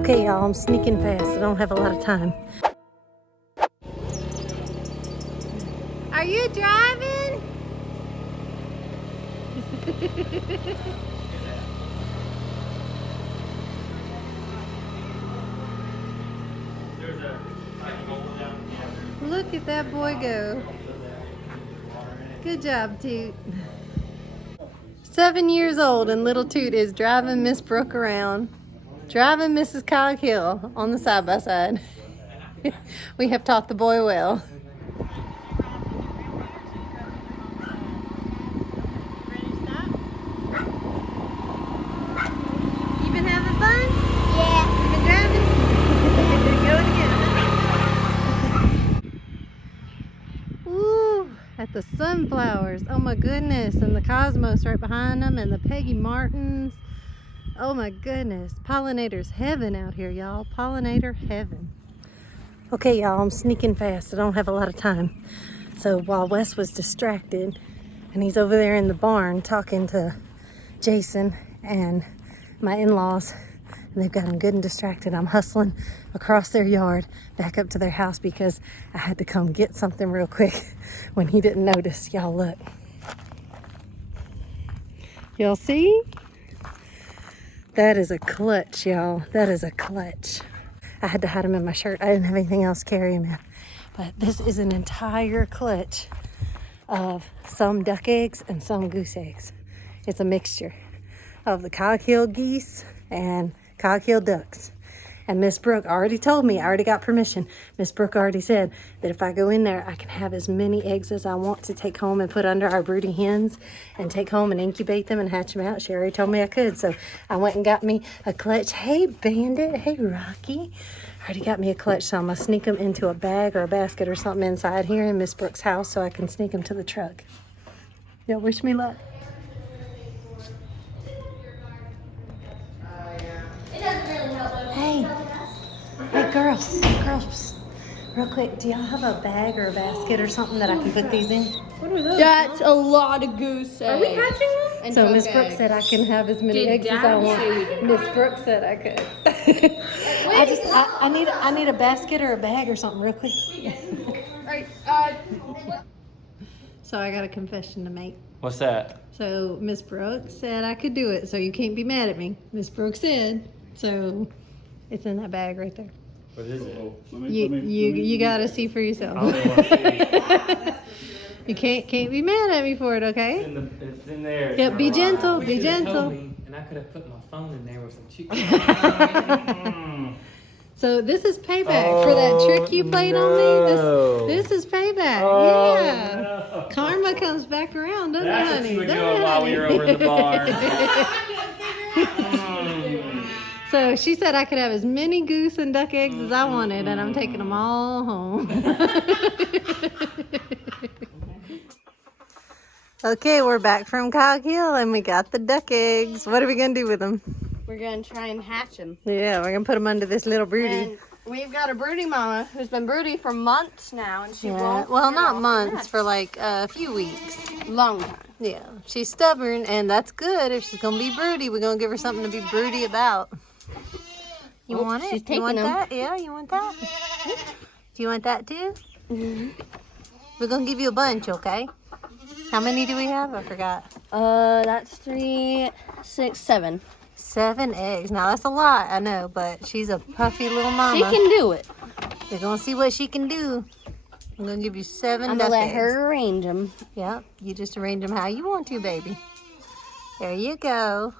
Okay, y'all, I'm sneaking fast. I don't have a lot of time. Are you driving? Look at that boy go. Good job, Toot. 7 years old and little Toot is driving Miss Brooke around. Driving Mrs. Coghill on the side-by-side. We have taught the boy well. You been having fun? Yeah. You been driving? Go again. Ooh, at the sunflowers. Oh my goodness. And the cosmos right behind them and the Peggy Martins. Oh my goodness. Pollinator's heaven out here, y'all. Pollinator heaven. Okay, y'all, I'm sneaking fast. I don't have a lot of time. So while Wes was distracted, and he's over there in the barn talking to Jason and my in-laws, and they've got him good and distracted, I'm hustling across their yard back up to their house because I had to come get something real quick when he didn't notice. Y'all look. Y'all see? That is a clutch, y'all. That is a clutch. I had to hide him in my shirt. I didn't have anything else to carry him in. But this is an entire clutch of some duck eggs and some goose eggs. It's a mixture of the Coghill geese and Coghill ducks. And Miss Brooke already told me, I already got permission. Miss Brooke already said that if I go in there, I can have as many eggs as I want to take home and put under our broody hens and take home and incubate them and hatch them out. She already told me I could. So I went and got me a clutch. Hey, Bandit. Hey, Rocky. Already got me a clutch, so I'm going to sneak them into a bag or a basket or something inside here in Miss Brooke's house so I can sneak them to the truck. Y'all wish me luck. Hey, girls, real quick, do y'all have a bag or a basket or something that I can put these in? What are those? That's a lot of goose eggs. Are we hatching them? So Miss Brooke said I can have as many eggs as I want. Miss Brooke said I could. I need a basket or a bag or something real quick. Right. So I got a confession to make. What's that? So Miss Brooke said I could do it, so you can't be mad at me. Miss Brooke said, so it's in that bag right there. What is it? You gotta see for yourself. I don't want to see. You can't be mad at me for it, okay? It's in there. Yeah, be gentle, be gentle. And I could have put my phone in there with some cheap. So this is payback for that trick you played on me. This is payback. Yeah. No. Karma comes back around, doesn't That's it, what honey? you were Doesn't doing it, while honey? we were over in the barn. So she said I could have as many goose and duck eggs as I wanted, and I'm taking them all home. Okay, we're back from Coghill, and we got the duck eggs. What are we gonna do with them? We're going to try and hatch them. Yeah, we're gonna put them under this little broody. And we've got a broody mama who's been broody for months now, and she Yeah, won't. well, get not off the months, nest. for like a few weeks. Long time. Yeah, she's stubborn, and that's good. If she's gonna be broody, we're gonna give her something to be broody about. You Oh, want she's it? You taking want them. that? Yeah, you want that? Do you want that too? Mm-hmm. We're gonna give you a bunch, okay? How many do we have? I forgot. That's 3, 6, 7. 7 eggs. Now that's a lot, I know, but she's a puffy little mama. She can do it. We're gonna see what she can do. I'm gonna give you 7 I'm duck gonna let eggs. her arrange them. Yeah, you just arrange them how you want to, baby. There you go.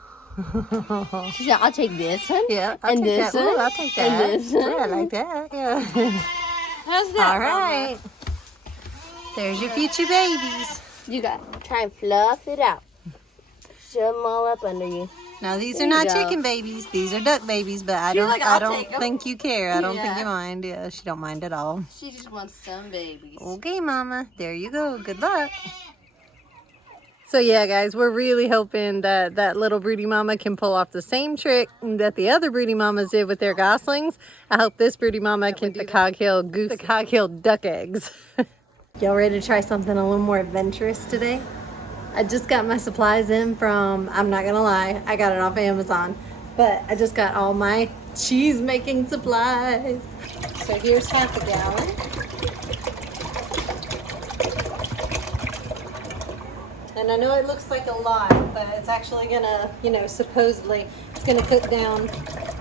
She said, "I'll take this one." Yeah, I'll And take this that. one. Ooh, I'll take that. And this one. Yeah, I like that. Yeah. How's that? All right. There's your future babies. You got to try and fluff it out. Shove them all up under you. Now these There are you not go. chicken babies. These are duck babies. But I She's don't. like, I "I'll don't take 'em." think you care. I don't think Yeah. you mind. Yeah, she don't mind at all. She just wants some babies. Okay, Mama. There you go. Good luck. So yeah, guys, we're really hoping that that little broody mama can pull off the same trick that the other broody mamas did with their goslings. I hope this broody mama can do the Coghill goose, the Coghill duck eggs. Y'all ready to try something a little more adventurous today? I just got my supplies in from, I'm not gonna lie, I got it off Amazon. But I just got all my Cheese making supplies. So here's half a gallon. And I know it looks like a lot, but it's actually gonna, supposedly it's gonna cook down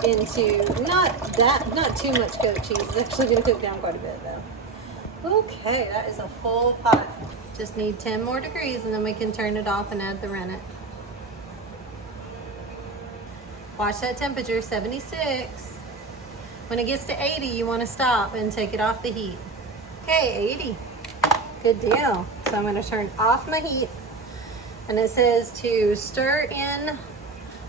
into not too much goat cheese. It's actually gonna cook down quite a bit though. Okay, that is a full pot. Just need 10 more degrees and then we can turn it off and add the rennet. Watch that temperature, 76. When it gets to 80, you want to stop and take it off the heat. Okay, 80. Good deal. So I'm going to turn off my heat. And it says to stir in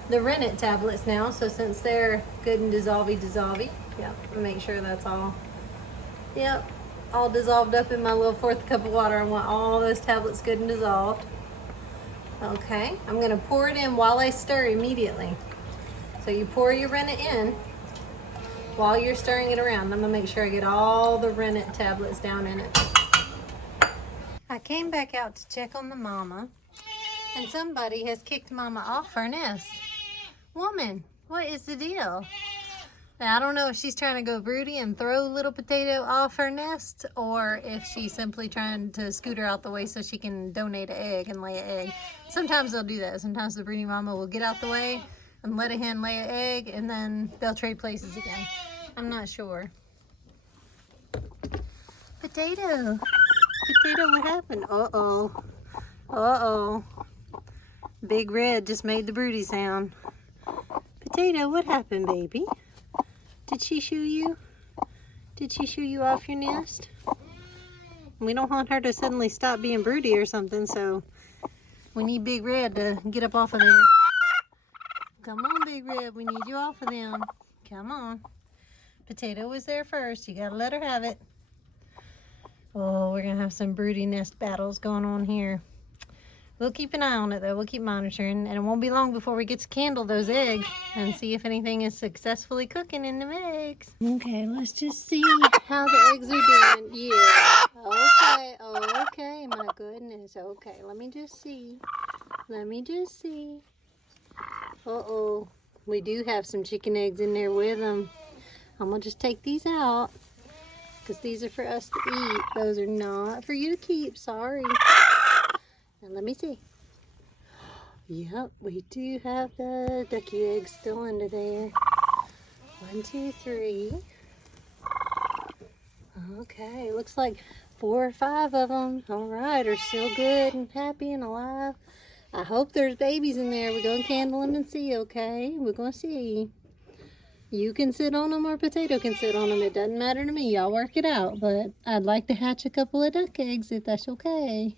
the rennet tablets now. So since they're good and dissolvey. Yep, make sure that's all. Yep, all dissolved up in my little 4th cup of water. I want all those tablets good and dissolved. Okay, I'm going to pour it in while I stir immediately. So you pour your rennet in while you're stirring it around. I'm gonna make sure I get all the rennet tablets down in it. I came back out to check on the mama, and somebody has kicked mama off her nest. Woman, what is the deal? Now, I don't know if she's trying to go broody and throw little potato off her nest, or if she's simply trying to scoot her out the way so she can donate an egg and lay an egg. Sometimes they'll do that. Sometimes the broody mama will get out the way and let a hen lay an egg, and then they'll trade places again. I'm not sure. Potato, what happened? Uh-oh. Big Red just made the broody sound. Potato, what happened, baby? Did she shoo you? Did she shoo you off your nest? We don't want her to suddenly stop being broody or something, so we need Big Red to get up off of there. Come on, Big Red, we need you off of them. Come on. Potato was there first. You gotta let her have it. Oh, we're gonna have some broody nest battles going on here. We'll keep an eye on it though. We'll keep monitoring, and it won't be long before we get to candle those eggs and see if anything is successfully cooking in the eggs. Okay, let's just see how the eggs are doing. Yeah. Okay, my goodness. Okay, let me just see. Uh-oh. We do have some chicken eggs in there with them. I'm gonna just take these out because these are for us to eat. Those are not for you to keep. Sorry. Now let me see. Yep, we do have the ducky eggs still under there. 1, 2, 3. Okay, looks like 4 or 5 of them. All right, are still good and happy and alive. I hope there's babies in there. We're going to candle them and see, okay? We're going to see. You can sit on them or Potato can sit on them. It doesn't matter to me. Y'all work it out. But I'd like to hatch a couple of duck eggs if that's okay.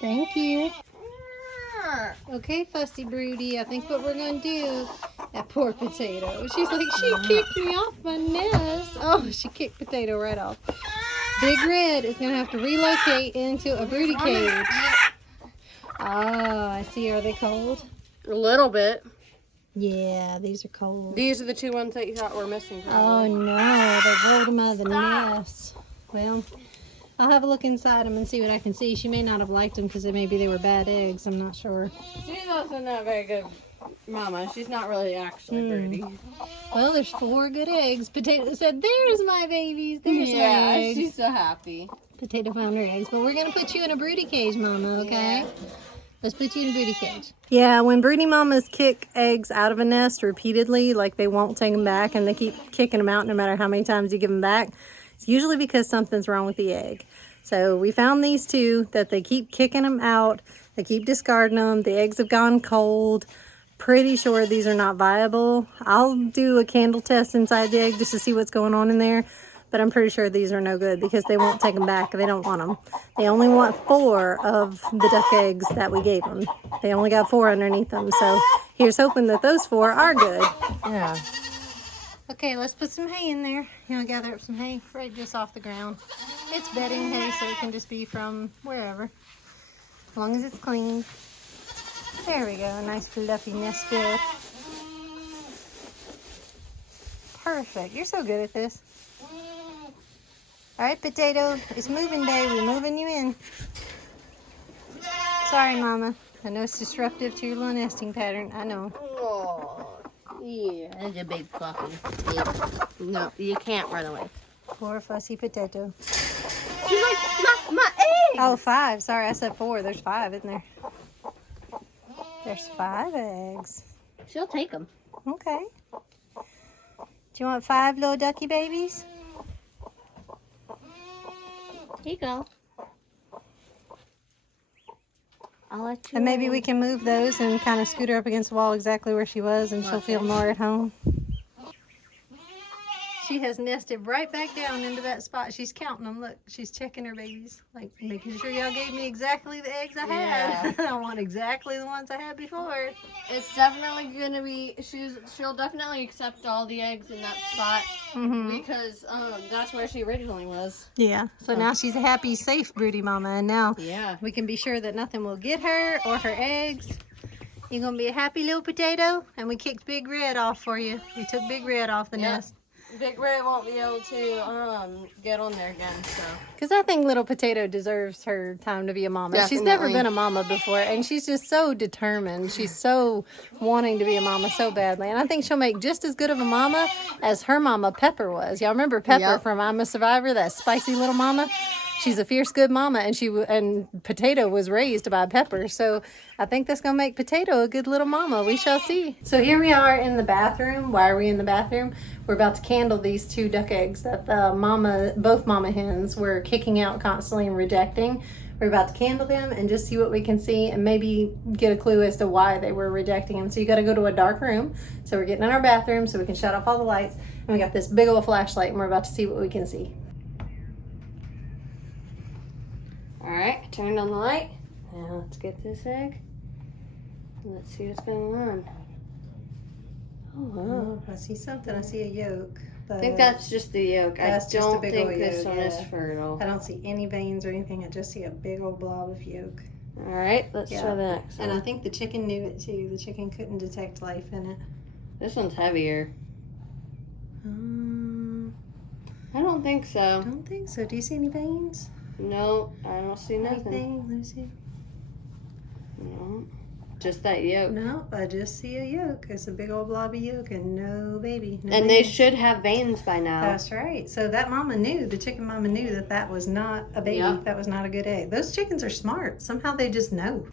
Thank you. Okay, Fussy Broody. I think what we're going to do... That poor Potato. She's like, she kicked me off my nest. Oh, she kicked Potato right off. Big Red is going to have to relocate into a broody cage. Ah, I see. Are they cold? A little bit. Yeah, these are cold. These are the 2 ones that you thought were missing. Oh no, they rolled them out of the nest. Well, I'll have a look inside them and see what I can see. She may not have liked them because maybe they were bad eggs. I'm not sure. She's also not very good mama. She's not really actually broody. Well, there's 4 good eggs. Potato said, "There's my babies. There's my eggs." She's so happy. Potato found her eggs. But we're going to put you in a broody cage, Mama, okay? Yeah. Let's put you in a broody cage. Yeah, when broody mamas kick eggs out of a nest repeatedly, like they won't take them back and they keep kicking them out no matter how many times you give them back, it's usually because something's wrong with the egg. So we found these 2 that they keep kicking them out. They keep discarding them. The eggs have gone cold. Pretty sure these are not viable. I'll do a candle test inside the egg just to see what's going on in there. But I'm pretty sure these are no good because they won't take them back. They don't want them. They only want 4 of the duck eggs that we gave them. They only got 4 underneath them. So here's hoping that those 4 are good. Yeah. Okay, let's put some hay in there. You want to gather up some hay right just off the ground. It's bedding hay, so it can just be from wherever. As long as it's clean. There we go. A nice fluffy nest bed. Perfect. You're so good at this. All right, Potato, it's moving day. We're moving you in. Sorry, Mama. I know it's disruptive to your little nesting pattern. I know. Aww. Yeah, that's a big fluffy baby. No, you can't run away. Poor fussy potato. She's like, my egg! Oh, 5. Sorry, I said 4. There's 5, isn't there? There's 5 eggs. She'll take them. Okay. Do you want 5 little ducky babies? Here you go. I'll let you And maybe in. we can move those and kind of scoot her up against the wall exactly where she was, and she'll feel more at home. She has nested right back down into that spot. She's counting them. Look, she's checking her babies. Like, making sure y'all gave me exactly the eggs I had. I want exactly the ones I had before. It's definitely gonna be. She'll definitely accept all the eggs in that spot because that's where she originally was. Yeah. So now she's a happy, safe broody mama, and now Yeah. we can be sure that nothing will get her or her eggs. You're gonna be a happy little potato, and we kicked Big Red off for you. We took Big Red off the nest. Big Red won't be able to get on there again. So. Because I think little potato deserves her time to be a mama. She's never Definitely. been a mama before, and she's just so determined. She's so wanting to be a mama so badly. And I think she'll make just as good of a mama as her mama Pepper was. Y'all remember Pepper Yep. from I'm a Survivor, that spicy little mama? She's a fierce good mama, and Potato was raised by Pepper. So I think that's going to make Potato a good little mama. We shall see. So here we are in the bathroom. Why are we in the bathroom? We're about to candle these 2 duck eggs that both mama hens were kicking out constantly and rejecting. We're about to candle them and just see what we can see and maybe get a clue as to why they were rejecting them. So you got to go to a dark room. So we're getting in our bathroom so we can shut off all the lights. And we got this big old flashlight and we're about to see what we can see. Alright, turned on the light. Now let's get this egg. Let's see what's going on. Oh, wow. I see something. I see a yolk. But I think that's just the yolk. That's I just a don't big think old this yolk, one is yeah. fertile. I don't see any veins or anything. I just see a big old blob of yolk. Alright, let's try the next one. And I think the chicken knew it too. The chicken couldn't detect life in it. This one's heavier. I don't think so. I don't think so. Do you see any veins? No, I don't see nothing. Anything? Let me see. No, just that yolk. No, I just see a yolk. It's a big old blob of yolk and no baby. No And they veins. should have veins by now. That's right. So that mama knew, the chicken mama knew that that was not a baby. Yep. That was not a good egg. Those chickens are smart. Somehow they just know.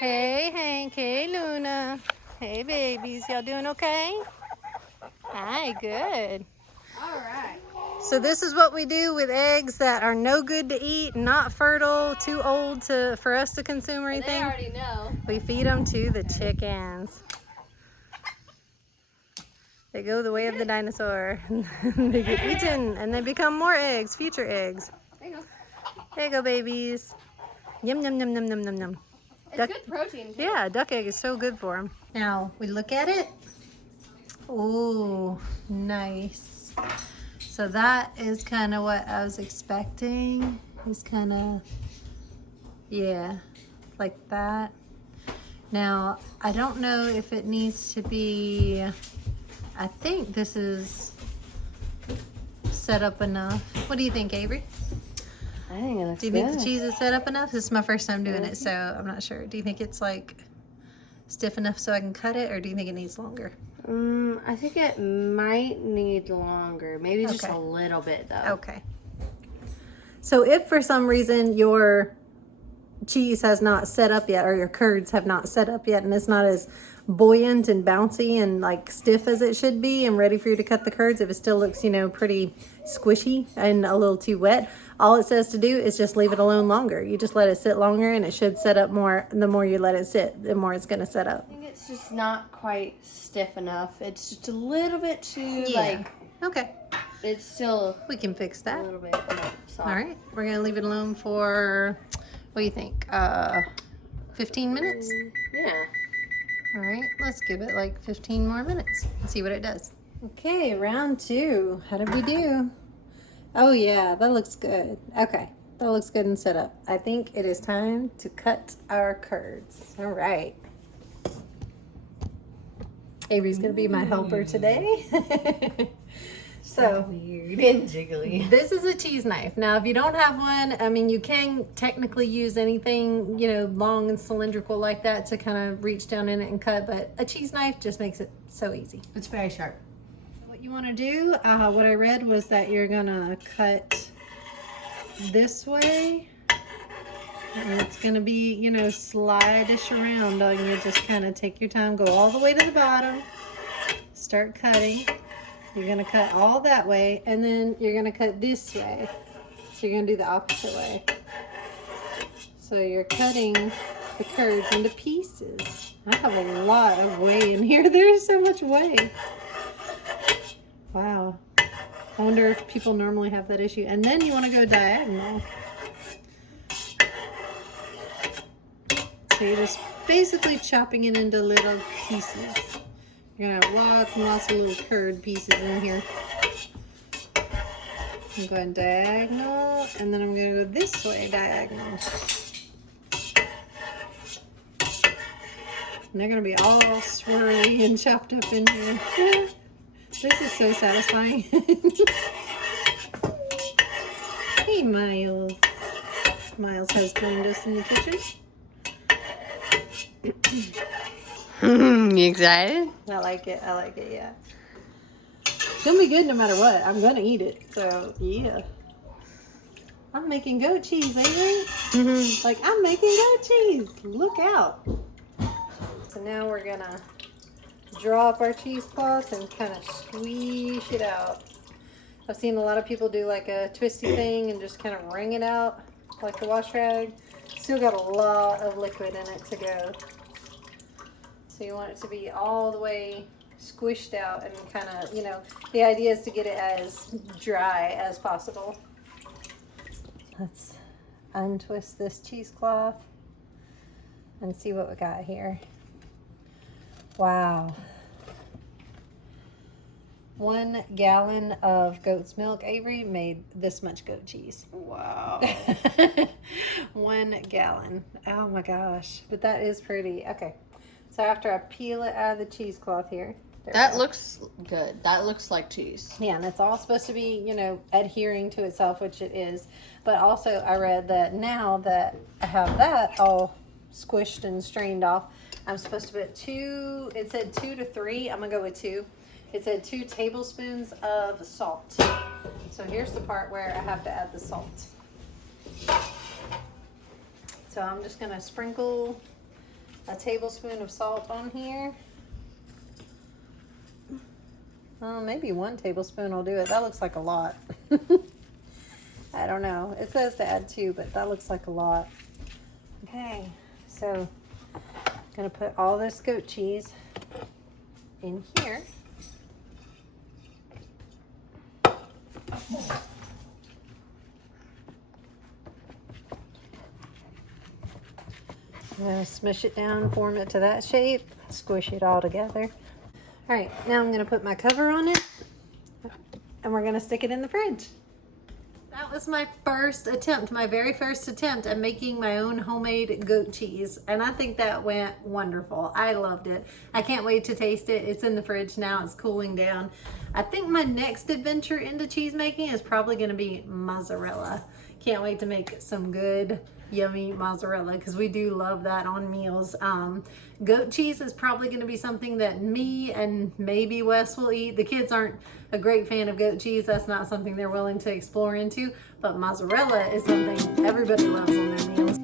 Hey, Hank. Hey, Luna. Hey, babies. Y'all doing okay? Hi, good. All right. So this is what we do with eggs that are no good to eat, not fertile, too old for us to consume or They anything. already know. We feed them to the chickens. They go the way of the dinosaur. They get eaten and they become more eggs, future eggs. There you go. There you go, babies. Yum, yum, yum, yum, yum, yum, yum. It's Duck- good protein too. Yeah, duck egg is so good for them. Now, we look at it. Ooh, nice. So that is kind of what I was expecting. It's kind of, yeah, like that. Now, I don't know if it needs to be, I think this is set up enough. What do you think, Avery? I think it looks Do you good. think the cheese is set up enough? This is my first time doing it, so I'm not sure. Do you think it's like stiff enough so I can cut it, or do you think it needs longer? I think it might need longer. Maybe just Okay. a little bit though. Okay. So if for some reason your cheese has not set up yet, or your curds have not set up yet, and it's not as buoyant and bouncy and like stiff as it should be and ready for you to cut the curds, if it still looks, you know, pretty squishy and a little too wet, all it says to do is just leave it alone longer. You just let it sit longer and it should set up more. The more you let it sit, the more it's going to set up. I think it's just not quite stiff enough. It's just a little bit too Okay. it's still We can fix a that. little bit soft. All right. We're going to leave it alone for, what do you think? 15 minutes? Yeah. All right, let's give it like 15 more minutes and see what it does. Okay, round 2. How did we do? Oh yeah, that looks good. Okay, that looks good and set up. I think it is time to cut our curds. All right. Avery's gonna be my helper today. So weird and jiggly. this is a cheese knife. Now, if you don't have one, I mean, you can technically use anything, you know, long and cylindrical like that to kind of reach down in it and cut, but a cheese knife just makes it so easy. It's very sharp. What you want to do, what I read was that you're gonna cut this way, and it's gonna be, you know, slide-ish around, and you just kind of take your time, go all the way to the bottom, start cutting. You're gonna cut all that way, and then you're gonna cut this way. So you're gonna do the opposite way. So you're cutting the curds into pieces. I have a lot of whey in here. There's so much whey. Wow. I wonder if people normally have that issue. And then you want to go diagonal. So you're just basically chopping it into little pieces. You're going to have lots and lots of little curd pieces in here. I'm going diagonal, and then I'm going to go this way diagonal. And they're going to be all swirly and chopped up in here. This is so satisfying. Hey, Miles. Miles has joined us in the kitchen. You excited? I like it, yeah. It's gonna be good no matter what. I'm gonna eat it, so yeah. I'm making goat cheese, Avery. Like, I'm making goat cheese. Look out. So now we're gonna draw up our cheesecloth and kind of squeeze it out. I've seen a lot of people do like a twisty thing and just kind of wring it out like the wash rag. Still got a lot of liquid in it to go. So you want it to be all the way squished out and kind of, you know, the idea is to get it as dry as possible. Let's untwist this cheesecloth and see what we got here. Wow. 1 gallon of goat's milk, Avery, made this much goat cheese. Wow. 1 gallon. Oh my gosh. But that is pretty. Okay. So after I peel it out of the cheesecloth here. That looks good. That looks like cheese. Yeah, and it's all supposed to be, you know, adhering to itself, which it is. But also I read that now that I have that all squished and strained off, I'm supposed to put 2, it said 2 to 3. I'm going to go with 2. It said 2 tablespoons of salt. So here's the part where I have to add the salt. So I'm just going to sprinkle a tablespoon of salt on here. Maybe 1 tablespoon will do it. That looks like a lot. I don't know. It says to add 2, but that looks like a lot. Okay, so I'm going to put all this goat cheese in here. I'm going to smush it down, form it to that shape, squish it all together. All right, now I'm going to put my cover on it, and we're going to stick it in the fridge. That was my first attempt, my very first attempt at making my own homemade goat cheese, and I think that went wonderful. I loved it. I can't wait to taste it. It's in the fridge now. It's cooling down. I think my next adventure into cheese making is probably going to be mozzarella. Can't wait to make some good yummy mozzarella because we do love that on meals. Goat cheese is probably going to be something that me and maybe Wes will eat. The kids aren't a great fan of goat cheese. That's not something they're willing to explore into, but mozzarella is something everybody loves on their meals.